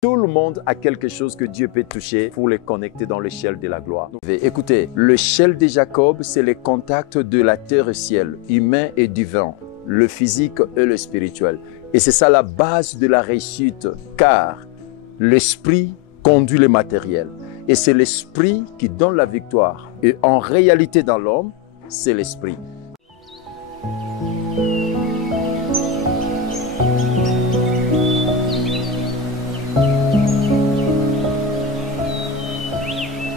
Tout le monde a quelque chose que Dieu peut toucher pour les connecter dans l'échelle de la gloire. Écoutez, l'échelle de Jacob, c'est le contact de la terre et ciel, humain et divin, le physique et le spirituel. Et c'est ça la base de la réussite, car l'esprit conduit le matériel. Et c'est l'esprit qui donne la victoire. Et en réalité dans l'homme, c'est l'esprit.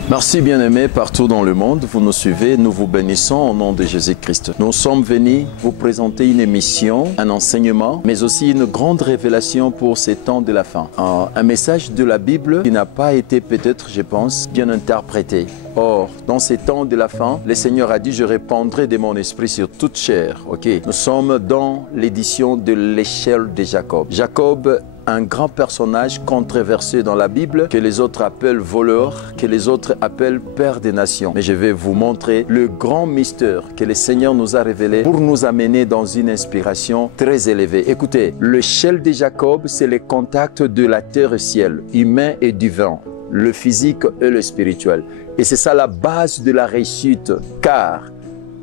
Merci bien-aimés partout dans le monde, vous nous suivez, nous vous bénissons au nom de Jésus-Christ. Nous sommes venus vous présenter une émission, un enseignement, mais aussi une grande révélation pour ces temps de la fin. Un message de la Bible qui n'a pas été peut-être, je pense, bien interprété. Or, dans ces temps de la fin, le Seigneur a dit « Je répandrai de mon esprit sur toute chair ». Nous sommes dans l'édition de l'échelle de Jacob. Jacob, un grand personnage controversé dans la Bible, que les autres appellent voleur, que les autres appellent père des nations. Mais je vais vous montrer le grand mystère que le Seigneur nous a révélé pour nous amener dans une inspiration très élevée. Écoutez, l'échelle de Jacob, c'est le contact de la terre et ciel, humain et divin, le physique et le spirituel. Et c'est ça la base de la réussite, car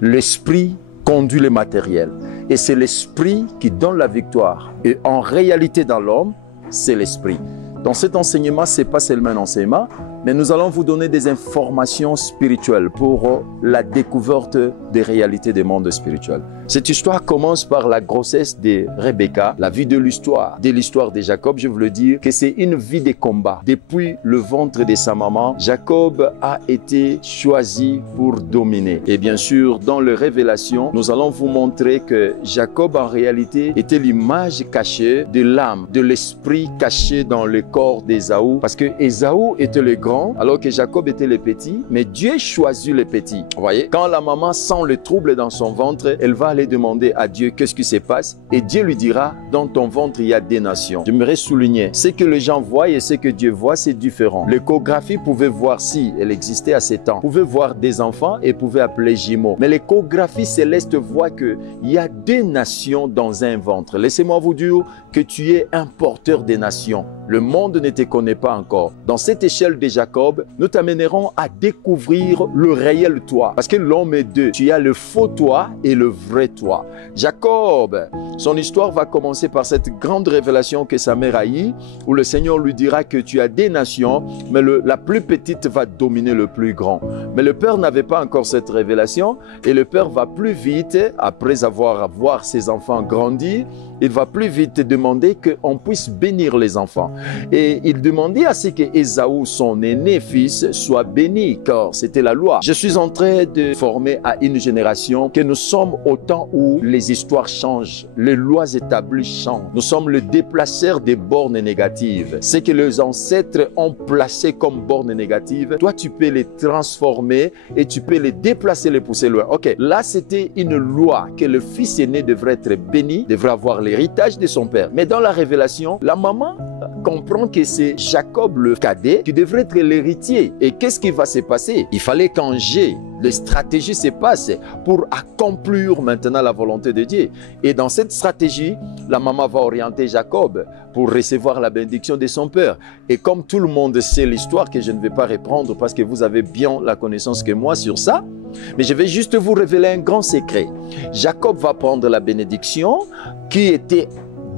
l'esprit conduit le matériel. Et c'est l'esprit qui donne la victoire. Et en réalité dans l'homme, c'est l'esprit. Dans cet enseignement, ce n'est pas seulement un enseignement, mais nous allons vous donner des informations spirituelles pour la découverte des réalités des mondes spirituels. Cette histoire commence par la grossesse de Rebecca, la vie de l'histoire de Jacob. Je vous le dis que c'est une vie de combat. Depuis le ventre de sa maman, Jacob a été choisi pour dominer. Et bien sûr, dans les révélations, nous allons vous montrer que Jacob en réalité était l'image cachée de l'âme, de l'esprit caché dans le corps d'Ésaü. Parce que Ésaü était le grand, alors que Jacob était le petit. Mais Dieu choisit le petit. Vous voyez, quand la maman sent le trouble dans son ventre, elle va aller demander à Dieu qu'est-ce qui se passe et Dieu lui dira dans ton ventre il y a des nations. J'aimerais souligner, ce que les gens voient et ce que Dieu voit c'est différent. L'échographie pouvait voir, si elle existait à ces temps, pouvait voir des enfants et pouvait appeler jumeaux. Mais l'échographie céleste voit qu'il y a des nations dans un ventre. Laissez-moi vous dire que tu es un porteur des nations. Le monde ne te connaît pas encore. Dans cette échelle de Jacob, nous t'amènerons à découvrir le réel toi. Parce que l'homme est deux. Tu as le faux toi et le vrai toi. Jacob, son histoire va commencer par cette grande révélation que sa mère a eue, où le Seigneur lui dira que tu as des nations, mais la plus petite va dominer le plus grand. Mais le père n'avait pas encore cette révélation et le père va plus vite, après avoir vu ses enfants grandir, il va plus vite demander qu'on puisse bénir les enfants. Et il demandait à ce que Ésaü, son aîné fils, soit béni, car c'était la loi. Je suis en train de former à une génération que nous sommes au temps où les histoires changent, les lois établies changent. Nous sommes le déplaceur des bornes négatives. Ce que les ancêtres ont placé comme bornes négatives, toi tu peux les transformer et tu peux les déplacer, les pousser loin. Ok, là c'était une loi que le fils aîné devrait être béni, devrait avoir l'héritage de son père. Mais dans la révélation, la maman comprend que c'est Jacob le cadet qui devrait être l'héritier. Et qu'est-ce qui va se passer? Il fallait qu'Angers, les stratégies se passent pour accomplir maintenant la volonté de Dieu. Et dans cette stratégie, la maman va orienter Jacob pour recevoir la bénédiction de son père. Et comme tout le monde sait l'histoire, que je ne vais pas reprendre parce que vous avez bien la connaissance que moi sur ça, mais je vais juste vous révéler un grand secret. Jacob va prendre la bénédiction qui était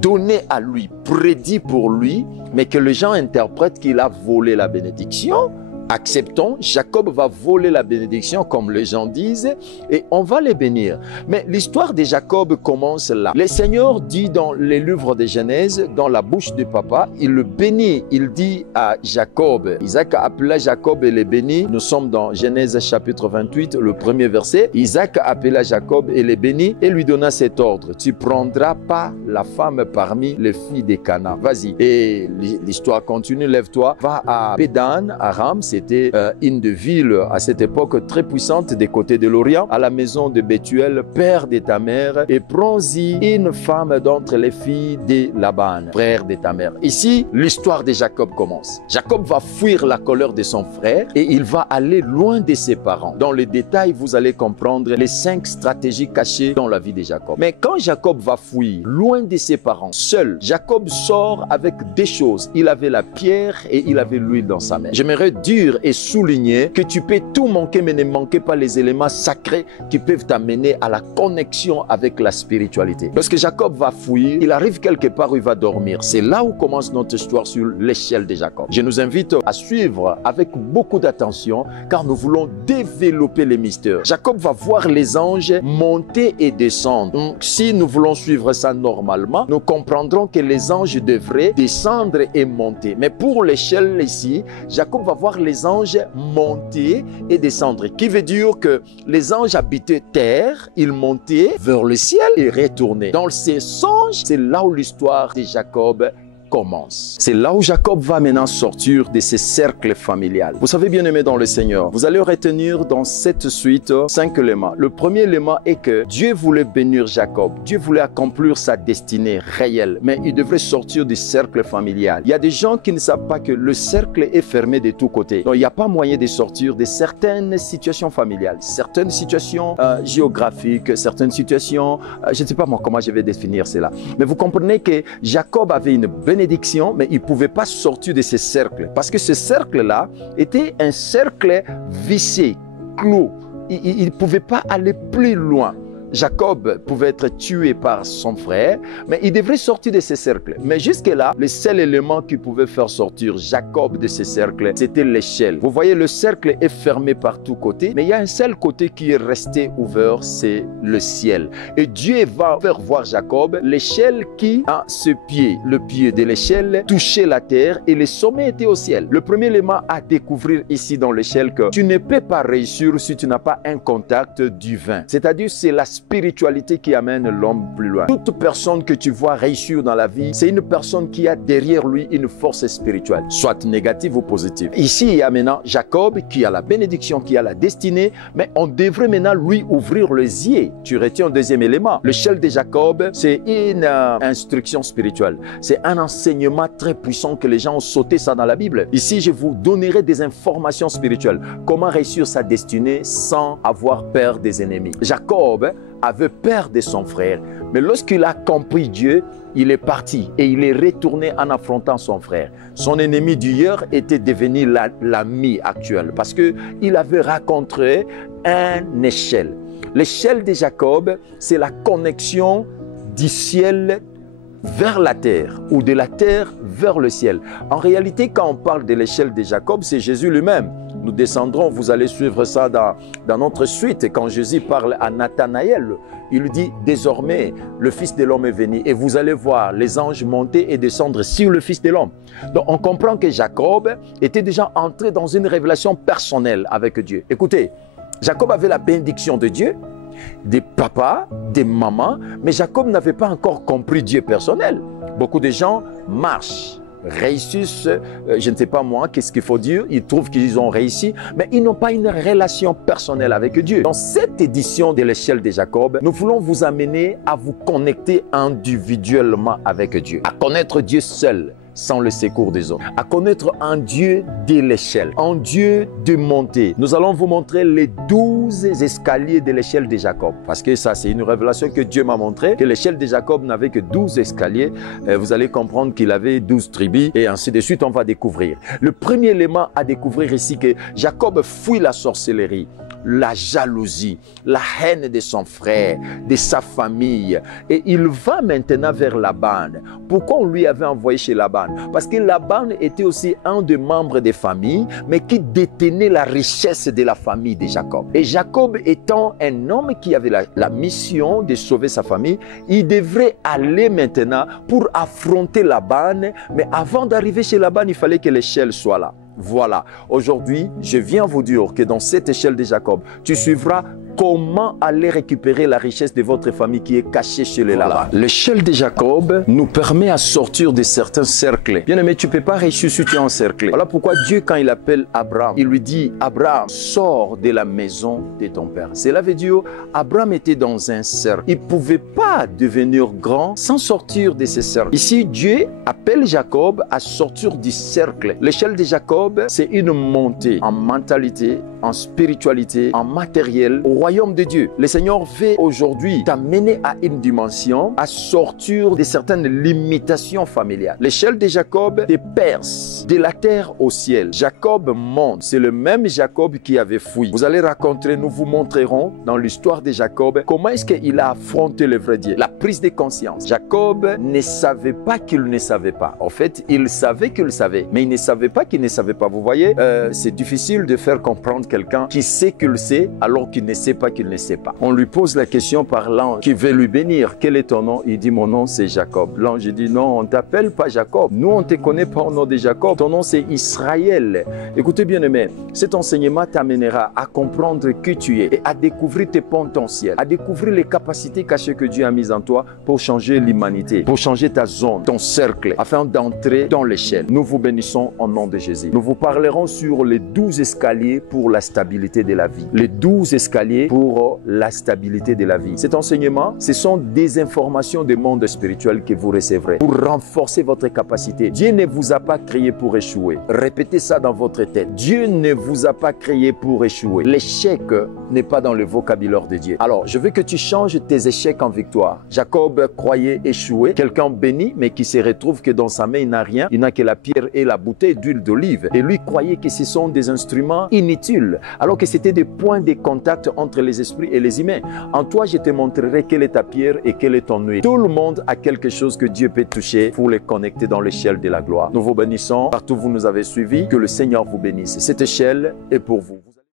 donnée à lui, prédit pour lui, mais que les gens interprètent qu'il a volé la bénédiction. Acceptons, Jacob va voler la bénédiction comme les gens disent et on va les bénir. Mais l'histoire de Jacob commence là. Le Seigneur dit dans les livres de Genèse, dans la bouche de papa, il le bénit. Il dit à Jacob, Isaac appela Jacob et le bénit. Nous sommes dans Genèse chapitre 28, le premier verset. Isaac appela Jacob et le bénit et lui donna cet ordre. Tu prendras pas la femme parmi les filles de Cana. Vas-y. Et l'histoire continue, lève-toi, va à Pédan, Aram, c'est c'était une ville à cette époque très puissante des côtés de l'Orient, à la maison de Bethuel, père de ta mère, et prends-y une femme d'entre les filles de Laban, frère de ta mère. Ici, l'histoire de Jacob commence. Jacob va fuir la colère de son frère et il va aller loin de ses parents. Dans les détails, vous allez comprendre les 5 stratégies cachées dans la vie de Jacob. Mais quand Jacob va fuir loin de ses parents, seul, Jacob sort avec des choses. Il avait la pierre et il avait l'huile dans sa main. J'aimerais dire et souligner que tu peux tout manquer, mais ne manquez pas les éléments sacrés qui peuvent t'amener à la connexion avec la spiritualité. Lorsque Jacob va fuir, il arrive quelque part où il va dormir. C'est là où commence notre histoire sur l'échelle de Jacob. Je nous invite à suivre avec beaucoup d'attention car nous voulons développer les mystères. Jacob va voir les anges monter et descendre. Donc, si nous voulons suivre ça normalement, nous comprendrons que les anges devraient descendre et monter. Mais pour l'échelle ici, Jacob va voir les anges monter et descendre. Qui veut dire que les anges habitaient terre, ils montaient vers le ciel et retournaient. Dans ces songes, c'est là où l'histoire de Jacob commence. C'est là où Jacob va maintenant sortir de ses cercles familiales. Vous savez, bien aimé dans le Seigneur, vous allez retenir dans cette suite 5 éléments. Le premier élément est que Dieu voulait bénir Jacob. Dieu voulait accomplir sa destinée réelle, mais il devrait sortir du cercle familial. Il y a des gens qui ne savent pas que le cercle est fermé de tous côtés. Donc, il n'y a pas moyen de sortir de certaines situations familiales, certaines situations géographiques, certaines situations, je ne sais pas moi comment je vais définir cela. Mais vous comprenez que Jacob avait une bénédiction, mais il ne pouvait pas sortir de ces cercles. Parce que ce cercle-là était un cercle vissé, clos. Il ne pouvait pas aller plus loin. Jacob pouvait être tué par son frère, mais il devrait sortir de ces cercles. Mais jusque-là, le seul élément qui pouvait faire sortir Jacob de ces cercles, c'était l'échelle. Vous voyez, le cercle est fermé par tous côtés, mais il y a un seul côté qui est resté ouvert, c'est le ciel. Et Dieu va faire voir Jacob l'échelle qui, à ce pied, le pied de l'échelle, touchait la terre et le sommet était au ciel. Le premier élément à découvrir ici dans l'échelle, que tu ne peux pas réussir si tu n'as pas un contact divin. C'est-à-dire, c'est la spiritualité qui amène l'homme plus loin. Toute personne que tu vois réussir dans la vie, c'est une personne qui a derrière lui une force spirituelle, soit négative ou positive. Ici, il y a maintenant Jacob qui a la bénédiction, qui a la destinée, mais on devrait maintenant lui ouvrir les yeux. Tu retiens un deuxième élément. L'échelle de Jacob, c'est une instruction spirituelle. C'est un enseignement très puissant que les gens ont sauté ça dans la Bible. Ici, je vous donnerai des informations spirituelles. Comment réussir sa destinée sans avoir peur des ennemis. Jacob avait peur de son frère, mais lorsqu'il a compris Dieu, il est parti et il est retourné en affrontant son frère. Son ennemi d'hier était devenu l'ami actuel parce qu'il avait rencontré une échelle. L'échelle de Jacob, c'est la connexion du ciel vers la terre ou de la terre vers le ciel. En réalité, quand on parle de l'échelle de Jacob, c'est Jésus lui-même. Nous descendrons, vous allez suivre ça dans notre suite. Quand Jésus parle à Nathanaël, il dit « Désormais, le Fils de l'homme est venu et vous allez voir les anges monter et descendre sur le Fils de l'homme. » Donc, on comprend que Jacob était déjà entré dans une révélation personnelle avec Dieu. Écoutez, Jacob avait la bénédiction de Dieu, des papas, des mamans, mais Jacob n'avait pas encore compris Dieu personnel. Beaucoup de gens marchent, réussissent, je ne sais pas moi, qu'est-ce qu'il faut dire, ils trouvent qu'ils ont réussi, mais ils n'ont pas une relation personnelle avec Dieu. Dans cette édition de l'échelle de Jacob, nous voulons vous amener à vous connecter individuellement avec Dieu, à connaître Dieu seul, sans le secours des autres, à connaître un Dieu de l'échelle, un Dieu de montée. Nous allons vous montrer les 12 escaliers de l'échelle de Jacob, parce que ça c'est une révélation que Dieu m'a montré, que l'échelle de Jacob n'avait que 12 escaliers. Vous allez comprendre qu'il avait 12 tribus et ainsi de suite, on va découvrir. Le premier élément à découvrir ici, que Jacob fuit la sorcellerie, la jalousie, la haine de son frère, de sa famille. Et il va maintenant vers Laban. Pourquoi on lui avait envoyé chez Laban? Parce que Laban était aussi un des membres des familles, mais qui détenait la richesse de la famille de Jacob. Et Jacob étant un homme qui avait la mission de sauver sa famille, il devrait aller maintenant pour affronter Laban. Mais avant d'arriver chez Laban, il fallait que l'échelle soit là. Voilà, aujourd'hui, je viens vous dire que dans cette échelle de Jacob, tu suivras comment aller récupérer la richesse de votre famille qui est cachée chez les Laban. L'échelle de Jacob nous permet à sortir de certains cercles. Bien aimé, tu ne peux pas réussir si tu es encerclé. Voilà pourquoi Dieu, quand il appelle Abraham, il lui dit, Abraham, sors de la maison de ton père. Cela veut dire, Abraham était dans un cercle. Il ne pouvait pas devenir grand sans sortir de ce cercle. Ici, Dieu appelle Jacob à sortir du cercle. L'échelle de Jacob, c'est une montée en mentalité, en spiritualité, en matériel, au royaume de Dieu. Le Seigneur veut aujourd'hui t'amener à une dimension, à sortir de certaines limitations familiales. L'échelle de Jacob te perce de la terre au ciel. Jacob monte. C'est le même Jacob qui avait fui. Vous allez rencontrer, nous vous montrerons dans l'histoire de Jacob comment est-ce qu'il a affronté le vrai Dieu. La prise de conscience. Jacob ne savait pas qu'il ne savait pas. En fait, il savait qu'il savait, mais il ne savait pas qu'il ne savait pas. Vous voyez, c'est difficile de faire comprendre quelqu'un qui sait qu'il sait alors qu'il ne sait pas qu'il ne sait pas. On lui pose la question par l'ange qui veut lui bénir. Quel est ton nom? Il dit, mon nom c'est Jacob. L'ange dit, non, on ne t'appelle pas Jacob. Nous, on ne te connaît pas au nom de Jacob. Ton nom c'est Israël. Écoutez bien aimé, cet enseignement t'amènera à comprendre qui tu es et à découvrir tes potentiels, à découvrir les capacités cachées que Dieu a mises en toi pour changer l'humanité, pour changer ta zone, ton cercle, afin d'entrer dans l'échelle. Nous vous bénissons au nom de Jésus. Nous vous parlerons sur les 12 escaliers pour la stabilité de la vie. Les 12 escaliers pour la stabilité de la vie. Cet enseignement, ce sont des informations du monde spirituel que vous recevrez pour renforcer votre capacité. Dieu ne vous a pas créé pour échouer. Répétez ça dans votre tête. Dieu ne vous a pas créé pour échouer. L'échec n'est pas dans le vocabulaire de Dieu. Alors, je veux que tu changes tes échecs en victoire. Jacob croyait échouer, quelqu'un béni, mais qui se retrouve que dans sa main, il n'a rien. Il n'a que la pierre et la bouteille d'huile d'olive. Et lui croyait que ce sont des instruments inutiles, alors que c'était des points de contact entre les esprits et les humains. En toi, je te montrerai quelle est ta pierre et quelle est ton huile. Tout le monde a quelque chose que Dieu peut toucher pour les connecter dans l'échelle de la gloire. Nous vous bénissons partout où vous nous avez suivis. Que le Seigneur vous bénisse. Cette échelle est pour vous.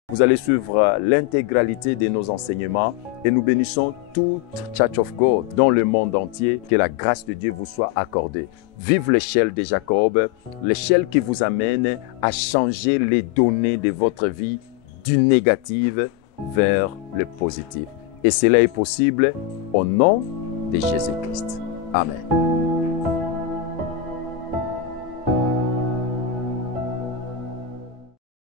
Vous allez suivre l'intégralité de nos enseignements et nous bénissons toute Church of God dans le monde entier. Que la grâce de Dieu vous soit accordée. Vive l'échelle de Jacob, l'échelle qui vous amène à changer les données de votre vie du négatif vers le positif. Et cela est possible au nom de Jésus-Christ. Amen.